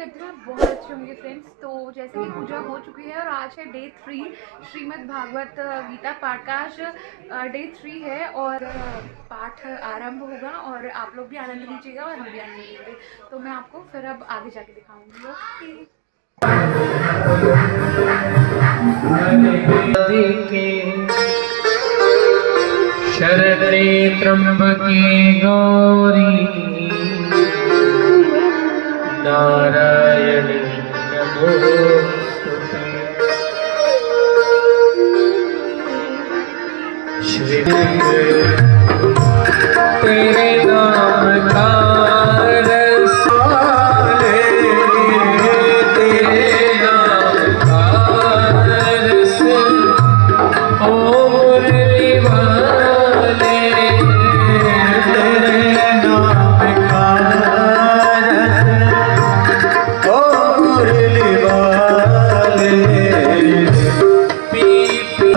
करती हूँ आप बहुत अच्छे होंगे फ्रेंड्स। तो जैसे कि पूजा हो चुकी है और आज है डे 3 श्रीमद् भागवत गीता पाठ का। आज डे 3 है और पाठ आरंभ होगा और आप लोग भी आनंद लीजिएगा और हम भी आनंद लेंगे। तो मैं आपको फिर अब आगे जाके दिखाऊंगी। शरणे त्र्यंबके गौरी नारायणी नमोस्तुते। श्री तेरे नाम का रसाले, तेरे नाम का रस ओ मुरली वाले, तेरे नाम का रस ओ मुरली वाले, पी पी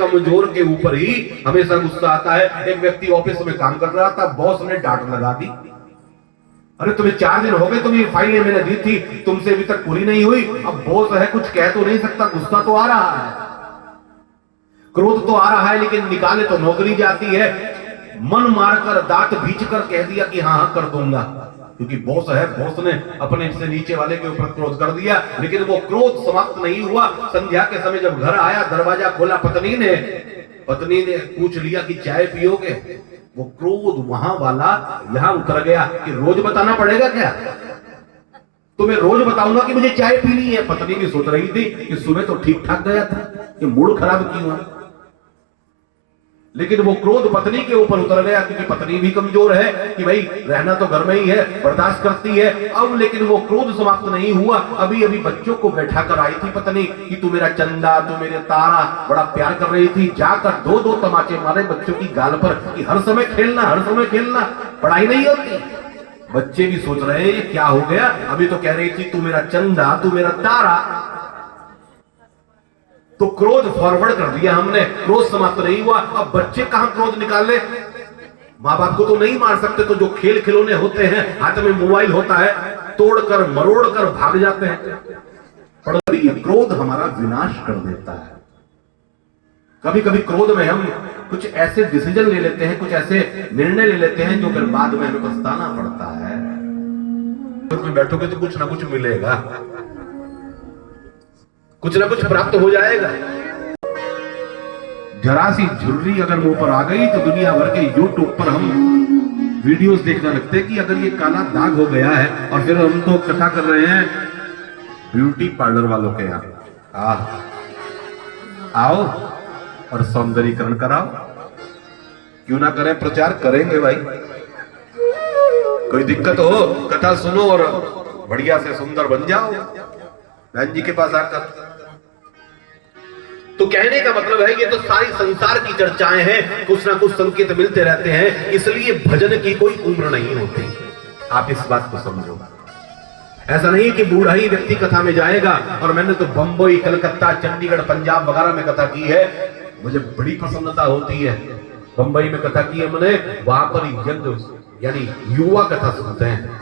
कमजोर के ऊपर ही हमेशा गुस्सा आता है। एक व्यक्ति ऑफिस में काम कर रहा था, बॉस ने डांट लगा दी, अरे तुम्हें 4 दिन हो गए, तुम्हें फाइलें मैंने दी थी, तुमसे अभी तक पूरी नहीं हुई। अब बॉस है, कुछ कह तो नहीं सकता, गुस्सा तो आ रहा है, क्रोध तो आ रहा है, लेकिन निकाले तो नौकरी जाती है। मन मारकर दांत भींच कर कह दिया कि हाँ हाँ कर दूंगा, क्योंकि बॉस है, बॉस ने अपने से नीचे वाले के ऊपर क्रोध कर दिया। लेकिन वो क्रोध समाप्त नहीं हुआ। संध्या के समय जब घर आया, दरवाजा खोला, पत्नी ने पूछ लिया कि चाय पियोगे। वो क्रोध वहां वाला यहां उतर गया कि रोज बताना पड़ेगा क्या, तुम्हें रोज बताऊंगा कि मुझे चाय पीनी है। पत्नी भी सोच रही थी कि सुबह तो ठीक ठाक गया था, ये मूड खराब क्यों है। लेकिन वो क्रोध पत्नी के ऊपर उतर गया, क्योंकि पत्नी भी कमजोर है कि भाई रहना तो घर में ही है, बर्दाश्त करती है। अब लेकिन वो क्रोध समाप्त नहीं हुआ। अभी अभी बच्चों को बैठा कर आई थी पत्नी कि तू मेरा चंदा, तू मेरे तारा, बड़ा प्यार कर रही थी। जाकर दो दो तमाचे मारे बच्चों की गाल पर कि हर समय खेलना, हर समय खेलना, पढ़ाई नहीं होती। बच्चे भी सोच रहे हैं ये क्या हो गया, अभी तो कह रही थी तू मेरा चंदा, तू मेरा तारा। तो क्रोध फॉरवर्ड कर दिया हमने, क्रोध समाप्त नहीं हुआ। अब बच्चे कहां क्रोध निकाले, मां बाप को तो नहीं मार सकते, तो जो खेल खिलौने होते हैं, हाथ में मोबाइल होता है, तोड़कर मरोड़ कर भाग जाते हैं। पर ये क्रोध हमारा विनाश कर देता है। कभी कभी क्रोध में हम कुछ ऐसे डिसीजन ले लेते हैं, कुछ ऐसे निर्णय ले लेते हैं जो फिर बाद में हमें पछताना पड़ता है। क्रोध में बैठोगे तो कुछ ना कुछ मिलेगा, कुछ ना कुछ प्राप्त हो जाएगा। जरा सी झुर्री अगर मुंह पर आ गई तो दुनिया भर के यूट्यूब पर हम वीडियोस देखने लगते हैं कि अगर ये काला दाग हो गया है, और फिर हम तो कथा कर रहे हैं ब्यूटी पार्लर वालों के यहाँ, आओ और सौंदर्यीकरण कराओ। क्यों ना करें, प्रचार करेंगे भाई। कोई दिक्कत हो कथा सुनो और बढ़िया से सुंदर बन जाओ बहन जी के पास आकर। तो कहने का मतलब है ये तो सारी संसार की चर्चाएं हैं, कुछ ना कुछ संकेत मिलते रहते हैं, इसलिए भजन की कोई उम्र नहीं होती। आप इस बात को समझो। ऐसा नहीं कि बूढ़ा ही व्यक्ति कथा में जाएगा। और मैंने तो बंबई, कलकत्ता, चंडीगढ़, पंजाब वगैरह में कथा की है, मुझे बड़ी प्रसन्नता होती है। बंबई में कथा की है मैंने, वहां पर यंग यानी युवा कथा सुनते हैं।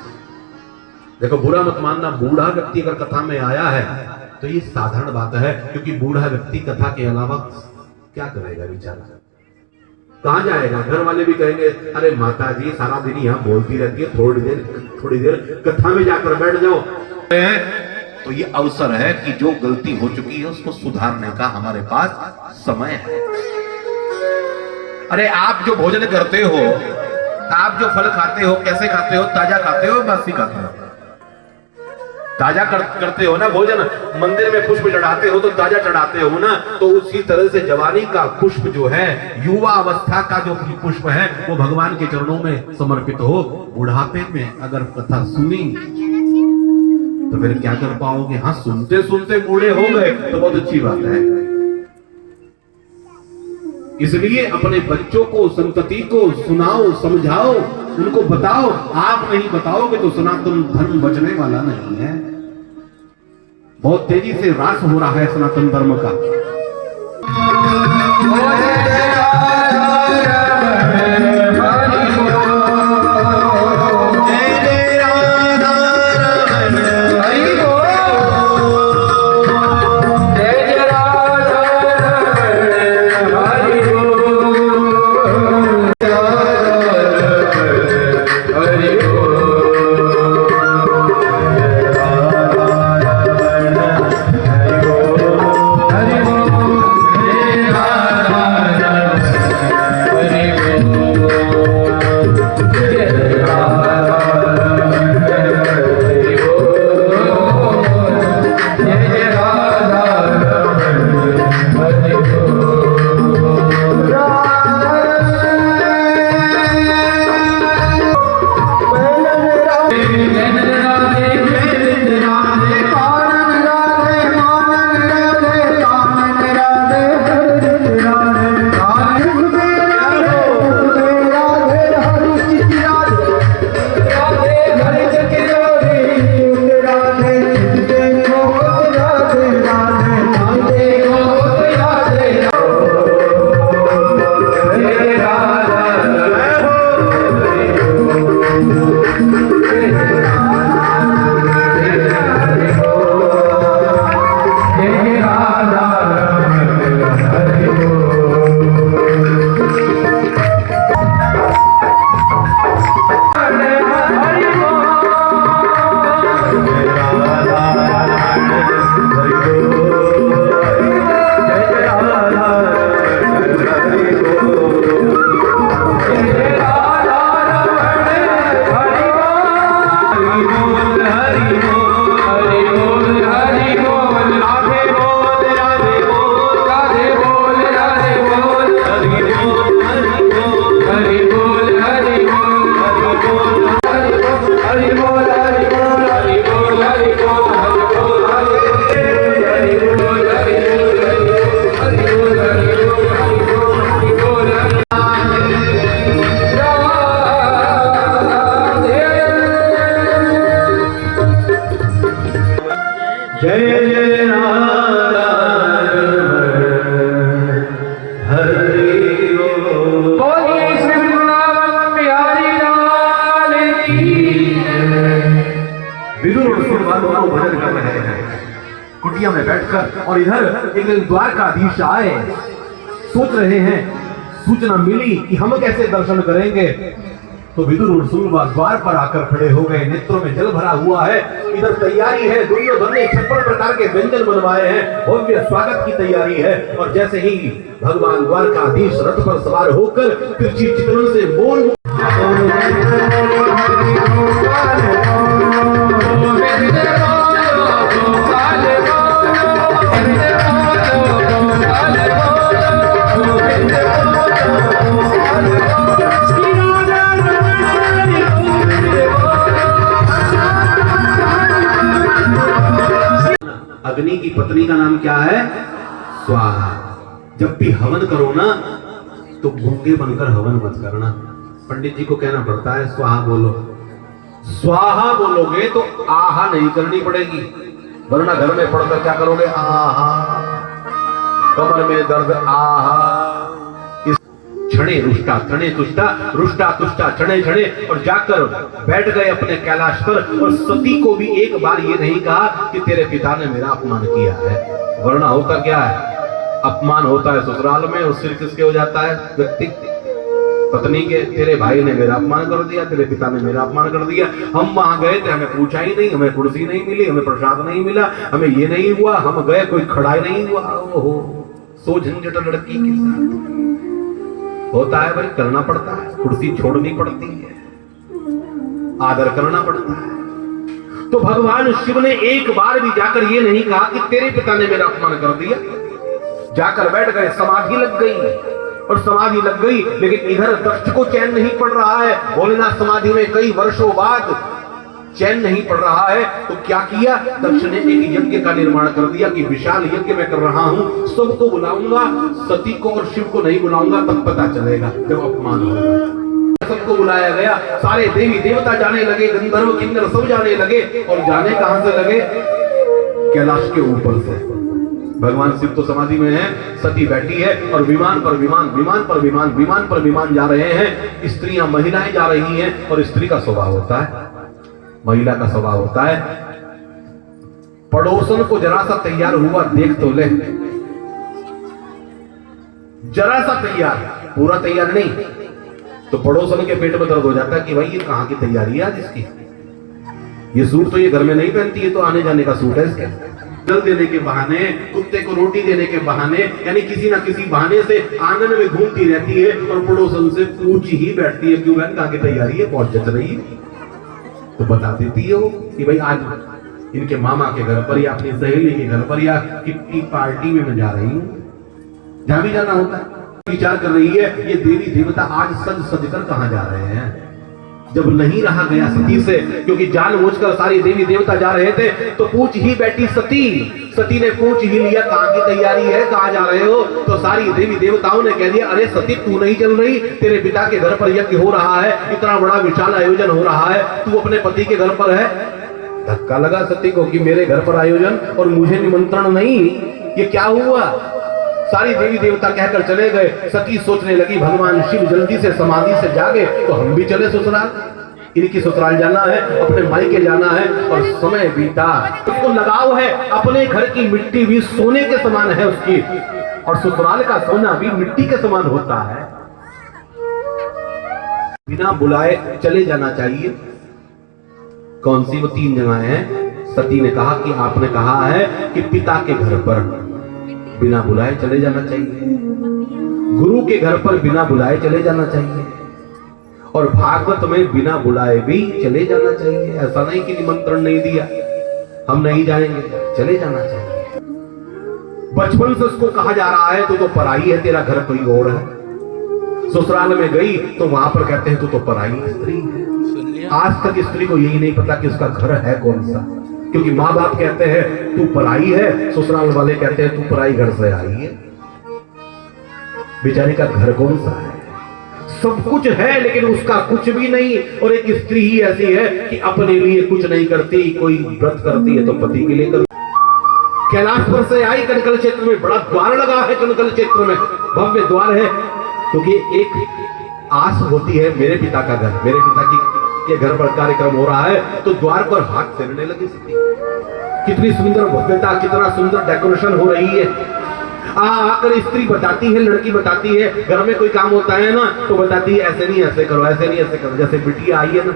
देखो बुरा मत मानना, बूढ़ा व्यक्ति अगर कथा में आया है तो ये साधारण बात है, क्योंकि बूढ़ा व्यक्ति कथा के अलावा क्या करेगा बेचारा, कहां जाएगा। घर वाले भी कहेंगे अरे माता जी सारा दिन यहाँ बोलती रहती है, थोड़ी देर कथा में जाकर बैठ जाओ। तो ये अवसर है कि जो गलती हो चुकी है उसको सुधारने का हमारे पास समय है। अरे आप जो भोजन करते हो, आप जो फल खाते हो, कैसे खाते हो, ताजा खाते हो, बासी खाते हो? ताजा करते हो ना भोजन। मंदिर में पुष्प चढ़ाते हो तो ताजा चढ़ाते हो ना। तो उसी तरह से जवानी का पुष्प जो है, युवा अवस्था का जो पुष्प है, वो भगवान के चरणों में समर्पित हो। बुढ़ापे में अगर कथा सुनी तो फिर क्या कर पाओगे। हाँ, सुनते सुनते बूढ़े हो गए तो बहुत अच्छी बात है। इसलिए अपने बच्चों को, संतति को सुनाओ, समझाओ, उनको बताओ। आप नहीं बताओगे तो सनातन धर्म बचने वाला नहीं है। बहुत तेजी से ह्रास हो रहा है सनातन धर्म का। विदुर और सुरवा दोनों भजन कर रहे हैं कुटिया में बैठकर, और इधर एक दिन द्वारकाधीश आए, सोच रहे हैं, सूचना मिली कि हम कैसे दर्शन करेंगे। तो विदुर और सुरवा द्वार पर आकर खड़े हो गए, नेत्रों में जल भरा हुआ है। इधर तैयारी है, दुर्योधन ने 56 प्रकार के व्यंजन बनवाए हैं, भव्य स्वागत की तैयारी है। और जैसे ही भगवान द्वारकाधीश रथ पर सवार होकर तिरछी चितवन से बोल अग्नि की पत्नी का नाम क्या है? स्वाहा। जब भी हवन करो ना तो गूंगे बनकर हवन मत करना, पंडित जी को कहना पड़ता है स्वाहा बोलो। स्वाहा बोलोगे तो आहा नहीं करनी पड़ेगी, वरना घर में पढ़कर क्या करोगे? आहा, कमर में दर्द, आहा। क्षणे रुष्टा क्षणे तुष्टा, रुष्टा तुष्टा क्षणे क्षणे, और जाकर बैठ गए अपने कैलाश पर। और सती को भी एक बार ये नहीं कहा कि तेरे पिता ने मेरा अपमान किया है, वरना होता क्या है? अपमान होता है ससुराल में, और सिर किसके हो जाता है? व्यक्ति, पत्नी के। तेरे भाई ने मेरा अपमान कर दिया, तेरे पिता ने मेरा अपमान कर दिया, हम वहां गए थे, हमें पूछा ही नहीं, हमें कुर्सी नहीं मिली, हमें प्रसाद नहीं मिला, हमें ये नहीं हुआ, हम गए कोई खड़ा ही नहीं हुआ। ओहो, सो झंझट लड़की के साथ होता है भाई, करना पड़ता है, कुर्सी छोड़नी पड़ती है, आदर करना पड़ता है। तो भगवान शिव ने एक बार भी जाकर ये नहीं कहा कि तेरे पिता ने मेरा अपमान कर दिया। जाकर बैठ गए, समाधि लग गई, और समाधि लग गई, लेकिन इधर दक्ष को चैन नहीं पड़ रहा है। भोलेनाथ समाधि में कई वर्षों बाद चैन नहीं पड़ रहा है। तो क्या किया? दक्ष ने एक यज्ञ का निर्माण कर दिया कि विशाल यज्ञ मैं कर रहा हूं, सबको बुलाऊंगा, सती को और शिव को नहीं बुलाऊंगा, तब पता चलेगा जब अपमान होगा। सबको बुलाया गया, सारे देवी देवता जाने लगे, गंधर्व किन्नर सब जाने लगे, और जाने कहां से लगे? कैलाश के ऊपर से। भगवान शिव तो समाधि में है, सती बैठी है, और विमान पर विमान, विमान पर विमान, विमान पर विमान जा रहे हैं। स्त्रियां, महिलाएं जा रही हैं, और स्त्री का स्वभाव होता है, महिला का स्वभाव होता है, पड़ोसन को जरा सा तैयार हुआ देख तो ले, जरा सा तैयार, पूरा तैयार नहीं, तो पड़ोसन के पेट में दर्द हो जाता है कि भाई ये कहां की तैयारी है आज इसकी, ये सूट तो ये घर में नहीं पहनती है, तो आने जाने का सूट है इसके। जल देने के बहाने, कुत्ते को रोटी देने के बहाने, यानी किसी ना किसी बहाने से आंगन में घूमती रहती है, और पड़ोसन से पूछ ही बैठती है, क्यों बहन कहां की तैयारी है, बहुत जच रही है। तो बता देती हो कि भाई आज इनके मामा के घर पर, या अपनी सहेली के घर पर, या कितनी पार्टी में मैं जा रही हूं, जहां भी जाना होता है। विचार कर रही है ये देवी देवता आज सज सज कर कहां जा रहे हैं। जब नहीं रहा गया सती से, क्योंकि जानबूझकर सारी देवी देवता जा रहे थे, तो पूछ ही बैठी सती। सती ने पूछ ही लिया कहां की तैयारी है, कहां जा रहे हो। तो सारी देवी देवताओं ने कह दिया, अरे सती तू नहीं चल रही, तेरे पिता के घर पर यज्ञ हो रहा है, इतना बड़ा विशाल आयोजन हो रहा है, तू अपने पति के घर पर है। धक्का लगा सती को कि मेरे घर पर आयोजन और मुझे निमंत्रण नहीं, ये क्या हुआ। सारी देवी देवता कहकर चले गए। सती सोचने लगी भगवान शिव जल्दी से समाधि से जागे तो हम भी चले ससुराल, इनकी ससुराल जाना है, अपने मायके जाना है। और समय बीता, उसको लगाव है, अपने घर की मिट्टी भी सोने के समान है उसकी, और ससुराल का सोना भी मिट्टी के समान होता है। बिना बुलाए चले जाना चाहिए। कौन सी वो 3 जगह हैं? सती ने कहा कि आपने कहा है कि पिता के घर पर बिना बुलाए चले जाना चाहिए, गुरु के घर पर बिना बुलाए चले जाना चाहिए, और भागवत में बिना बुलाए भी चले जाना चाहिए। ऐसा नहीं कि निमंत्रण नहीं दिया हम नहीं जाएंगे, चले जाना चाहिए। बचपन से उसको कहा जा रहा है तो पराई है, तेरा घर कोई और है। ससुराल में गई तो वहां पर कहते हैं तो पराई स्त्री है। आज तक स्त्री को यही नहीं पता कि उसका घर है कौन सा, क्योंकि माँ बाप कहते हैं तू पराई है, ससुराल वाले कहते हैं तू पराई घर से आई है। बेचारी का घर कौन सा है? सब कुछ है लेकिन उसका कुछ भी नहीं। और एक स्त्री ही ऐसी है कि अपने लिए कुछ नहीं करती, कोई व्रत करती है तो पति के लिए करती। कैलाश पर से आई, कनकल क्षेत्र में बड़ा द्वार लगा है, कनकल क्षेत्र में भव्य द्वार है, क्योंकि एक आस होती है मेरे पिता का घर, मेरे पिता की ये घर पर कार्यक्रम हो रहा है तो द्वार पर हाथ फेरने लगी सती। कितनी सुंदर भव्यता, कितना सुंदर डेकोरेशन हो रही है। आकर स्त्री बताती है, लड़की बताती है, घर में कोई काम होता है ना तो बताती है ऐसे नहीं ऐसे करो, ऐसे नहीं ऐसे करो। जैसे बिटिया आई है ना,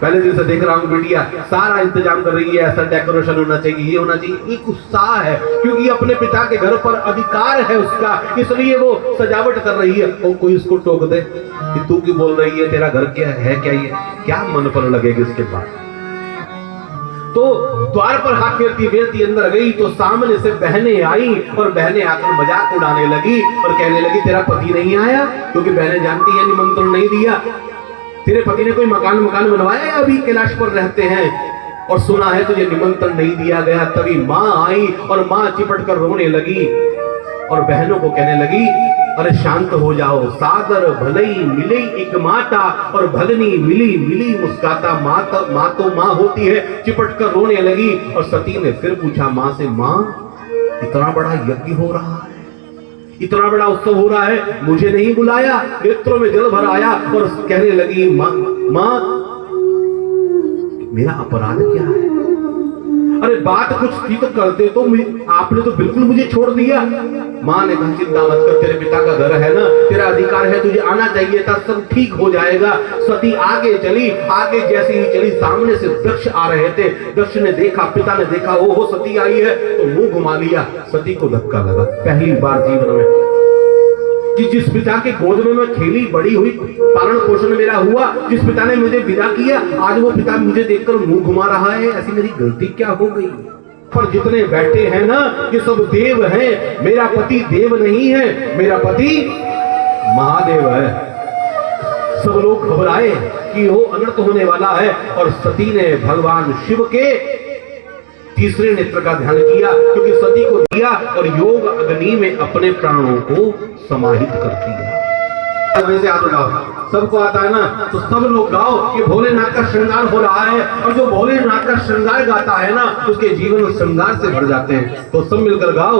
पहले दिन से देख रहा हूँ बिटिया सारा इंतजाम कर रही है, ऐसा डेकोरेशन होना चाहिए, ये होना चाहिए। एक उत्साह है क्योंकि अपने पिता के घर पर अधिकार है उसका, इसलिए वो सजावट कर रही है। और कोई उसको टोक दे कि तू क्यों बोल रही है, तेरा घर क्या है, क्या ये क्या मन पर लगेगा इसके बाद। तो द्वार पर हाथ फेरती फेरती अंदर गई तो सामने से बहनें आई और बहनें आकर मजाक उड़ाने लगी और कहने लगी तेरा पति नहीं आया, क्योंकि बहनें जानती हैं निमंत्रण नहीं दिया। तेरे पति ने कोई मकान बनवाया है, अभी कैलाश पर रहते हैं और सुना है तुझे निमंत्रण नहीं दिया गया। तभी माँ आई और माँ चिपट कर रोने लगी और बहनों को कहने लगी अरे शांत हो जाओ, सादर भलई मिले एक माता और भगनी मिली मिली मुस्काता। माँ तो माँ होती है। चिपट कर रोने लगी और सती ने फिर पूछा माँ से, माँ इतना बड़ा यज्ञ हो रहा है, इतना बड़ा उत्सव हो रहा है, मुझे नहीं बुलाया। नेत्रों में जल भर आया और कहने लगी माँ मेरा अपराध क्या है? अरे बात कुछ थी तो करते, तो आपने तो बिल्कुल मुझे छोड़ दिया। माँ ने कहा चिंता मत कर, तेरे पिता का घर है ना, तेरा अधिकार है, तुझे आना चाहिए था, सब ठीक हो जाएगा। सती आगे चली, आगे जैसे ही चली सामने से दक्ष आ रहे थे। दक्ष ने देखा, पिता ने देखा ओहो सती आई है तो मुंह घुमा लिया। सती को धक्का लगा, पहली बार जीवन में कि जिस पिता के गोद में मैं खेली बड़ी हुई, पालन पोषण मेरा हुआ, जिस पिता ने मुझे विदा किया, आज वो पिता मुझे देखकर मुंह घुमा रहा है। ऐसी मेरी गलती क्या हो गई? पर जितने बैठे हैं ना ये सब देव हैं, मेरा पति देव नहीं है, मेरा पति महादेव है। सब लोग घबराए कि वो अनर्थ होने वाला है और सती ने भगवान शिव के तीसरे नेत्र का ध्यान किया, क्योंकि सती को दिया और योग अग्नि में अपने प्राणों को समाहित कर दिया। वैसे आप गाओ, सबको आता है ना, तो सब लोग गाओ कि भोलेनाथ का श्रृंगार हो रहा है। और जो भोलेनाथ का श्रृंगार गाता है ना उसके जीवन श्रृंगार से भर जाते हैं। तो सब मिलकर गाओ।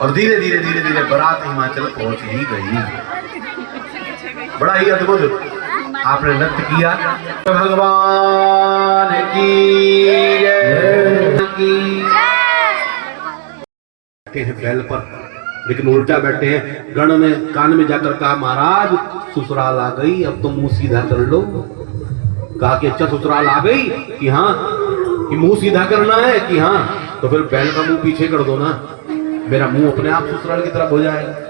और धीरे धीरे धीरे धीरे बारात हिमाचल पहुंच ही गई। बड़ा ही अद्भुत आपने नृत्य किया। भगवान की बैठे हैं बैल पर, लेकिन उल्टा बैठे हैं। गण ने कान में जाकर कहा महाराज ससुराल आ गई, अब तो मुंह सीधा कर लो। कहा कि अच्छा ससुराल आ गई कि हाँ, कि मुंह सीधा करना है कि हाँ, तो फिर बैल का मुंह पीछे कर दो ना, मेरा मुंह अपने आप ससुराल की तरफ हो जाएगा।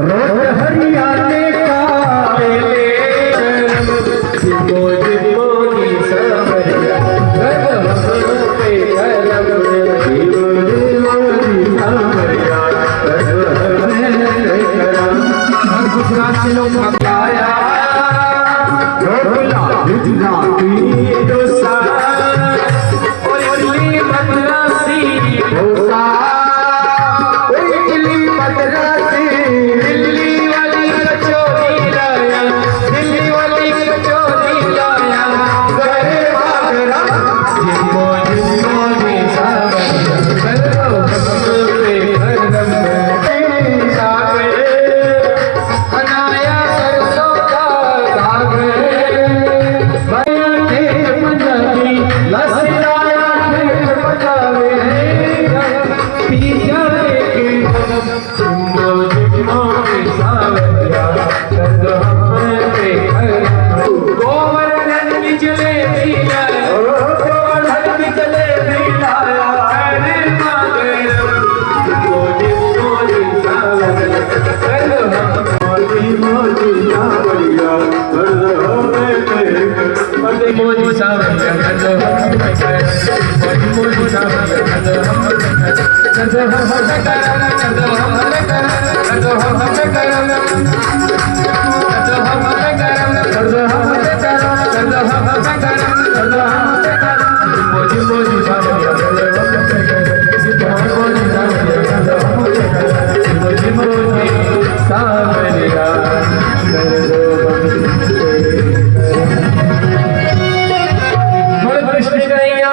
रोटी नाचनो मकाया ढोला गुजराती डोसा और इडली मद्रासी डोसा और इडली मद्रासी दिल्ली वाली कचौरी लाया दिल्ली वाली कचौरी लाया गरे वागरा जिम्मो जिम्मो जी सागर करो पे हरदम सागर बनाया सरसों का साग बनाते पंजाबी लस्सी लाया ढेर पकावे पी जाए के जिम्मो जिम्मो के सावरिया कर दो हम पे गोवर्धन की जलेबी लाया गोवर्धन की जलेबी लाया अरे मागर जिम्मो जिम्मो जी सावरिया कर दो हम मोजी मोजी सावरिया कर दो मोजी सावरिया कर दो मोजी सावरिया कर दो कर दो मोजी मोजी सावरिया मोजी मोजी सावरिया कृष्ण कन्हैया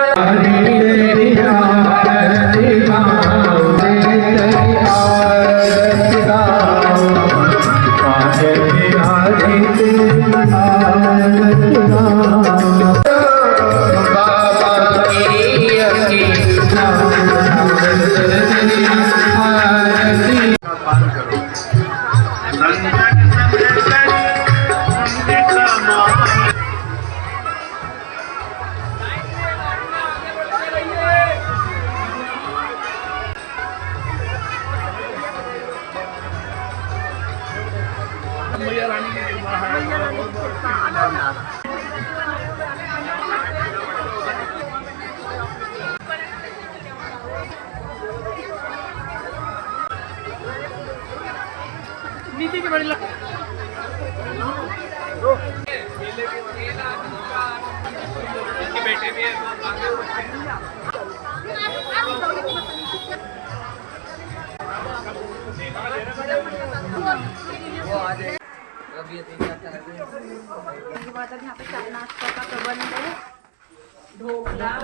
उसके बाद अब यहाँ पे चाय नाश्ता का प्रबंध है।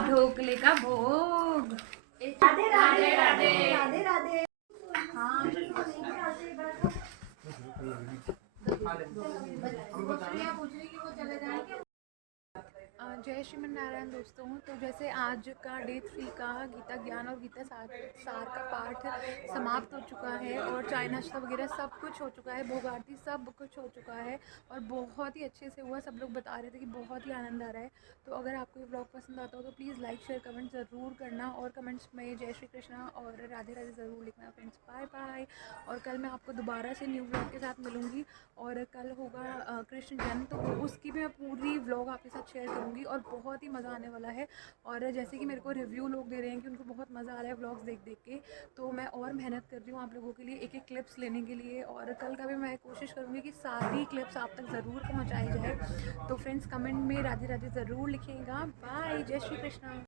ढोकले का भोग। राधे राधे राधे राधे राधे। हाँ पूछ रही कि वो चले जाएंगे। जय श्रीमन नारायण दोस्तों। तो जैसे आज का डे 3 का गीता ज्ञान और गीता सार का पाठ समाप्त हो चुका है और चाय नाश्ता वगैरह सब कुछ हो चुका है, भोग आरती सब कुछ हो चुका है और बहुत ही अच्छे से हुआ। सब लोग बता रहे थे कि बहुत ही आनंद आ रहा है। तो अगर आपको ये ब्लॉग पसंद आता हो तो प्लीज़ लाइक शेयर कमेंट ज़रूर करना और कमेंट्स में जय श्री कृष्णा और राधे राधे ज़रूर लिखना। Friends bye bye. और कल मैं आपको दोबारा से न्यू ब्लॉग के साथ मिलूँगी और कल होगा कृष्ण जन्म, तो उसकी भी मैं पूरी व्लॉग आपके साथ शेयर करूँगी और बहुत ही मज़ा आने वाला है। और जैसे कि मेरे को रिव्यू लोग दे रहे हैं कि उनको बहुत मज़ा आ रहा है व्लॉग्स देख देख के, तो मैं और मेहनत कर रही हूँ आप लोगों के लिए एक एक क्लिप्स लेने के लिए। और कल का भी मैं कोशिश करूँगी कि सारी क्लिप्स आप तक ज़रूर पहुँचाई जाए। तो फ्रेंड्स कमेंट में राधे राधे ज़रूर लिखिएगा। बाय। जय श्री कृष्णा।